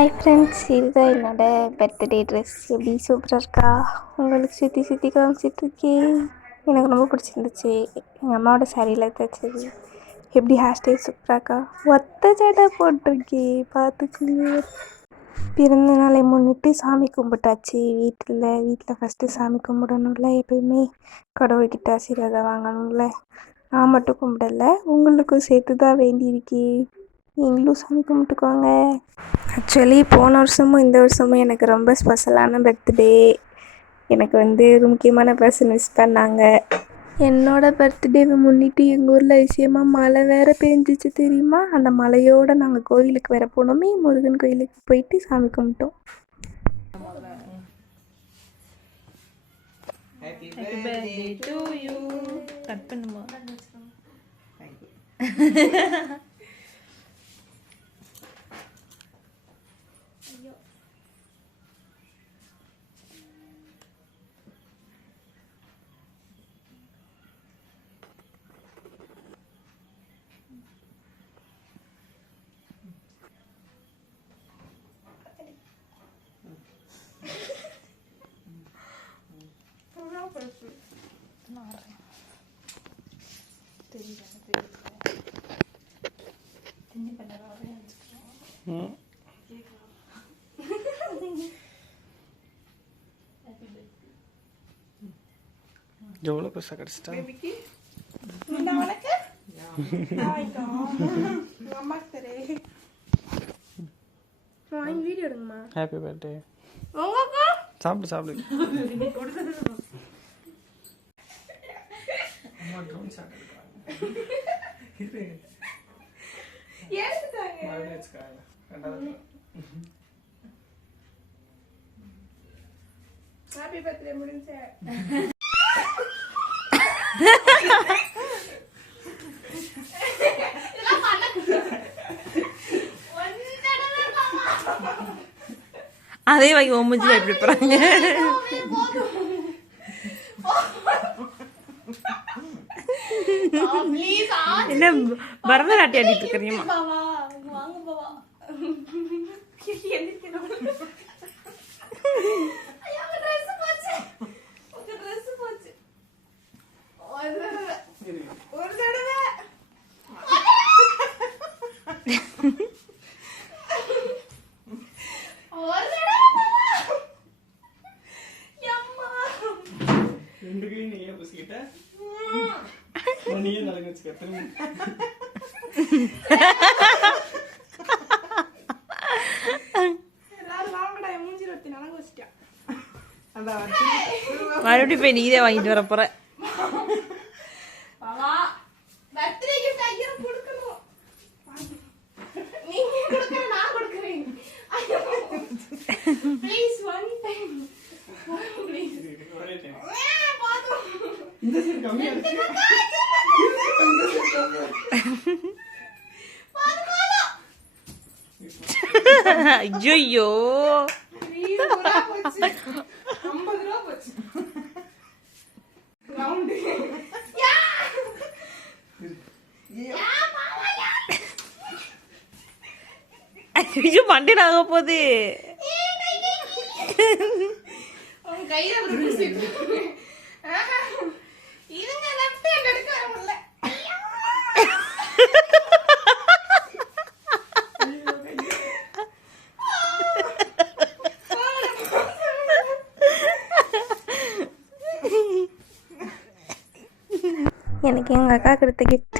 Hi friends, இதுதான் என்னோடய birthday dress. எப்படி சூப்பராக இருக்கா? உங்களுக்கு சுற்றி சுற்றி காமிச்சிட்ருக்கே. எனக்கு ரொம்ப பிடிச்சிருந்துச்சு. எங்கள் அம்மாவோட சாரியில் தைச்சது. எப்படி ஹேர் ஸ்டைல் சூப்பராக இருக்கா? ஒத்த ஜடை போட்டிருக்கே, பார்த்துக்குங்க. பிறந்த நாளை முன்னிட்டு சாமி கும்பிட்டாச்சு. வீட்டில் ஃபஸ்ட்டு சாமி கும்பிடணும்ல. எப்பயுமே கடவுள்கிட்ட ஆசீர்வாதம் வாங்கணும்ல. நான் மட்டும் கும்பிடலை, உங்களுக்கும் சேர்த்து தான் வேண்டியிருக்கேன். நீங்களும் சாமி கும்பிட்டுக்கோங்க. ஆக்சுவலி போன வருஷமும் இந்த வருஷமும் எனக்கு ரொம்ப ஸ்பெஷலான பர்த்டே. எனக்கு ஒரு முக்கியமான பர்சன் விஷ் பண்ணாங்க. என்னோடய பர்த்டேவை முன்னிட்டு எங்கள் ஊரில் விஷயமாக மழை வேறு பெஞ்சிச்சு தெரியுமா? அந்த மழையோடு நாங்கள் கோயிலுக்கு வேறு போனோமே, முருகன் கோயிலுக்கு போயிட்டு சாமி கும்பிட்டோம். எவ்வளோ பெருசாக கிடச்சிட்டா வீடியோ எடுங்கம்மா. Happy birthday. சாப்பிடு சாப்பிடு. ஹாப்பி பர்த்டே முடிஞ்ச. அதே வாங்கி ஒம்புஞ்சில் எப்படி போகிறாங்க? என்ன பரதநாட்டியம் ஆடிட்டு இருக்கிறீங்க? மறுபடியும் போய் நீதே வாங்கிட்டு வர போற. ஐயோ ஐயோ மண்டையில் ஆக போகுது. எனக்கு எங்கள் அக்கா கொடுத்த கிஃப்ட்.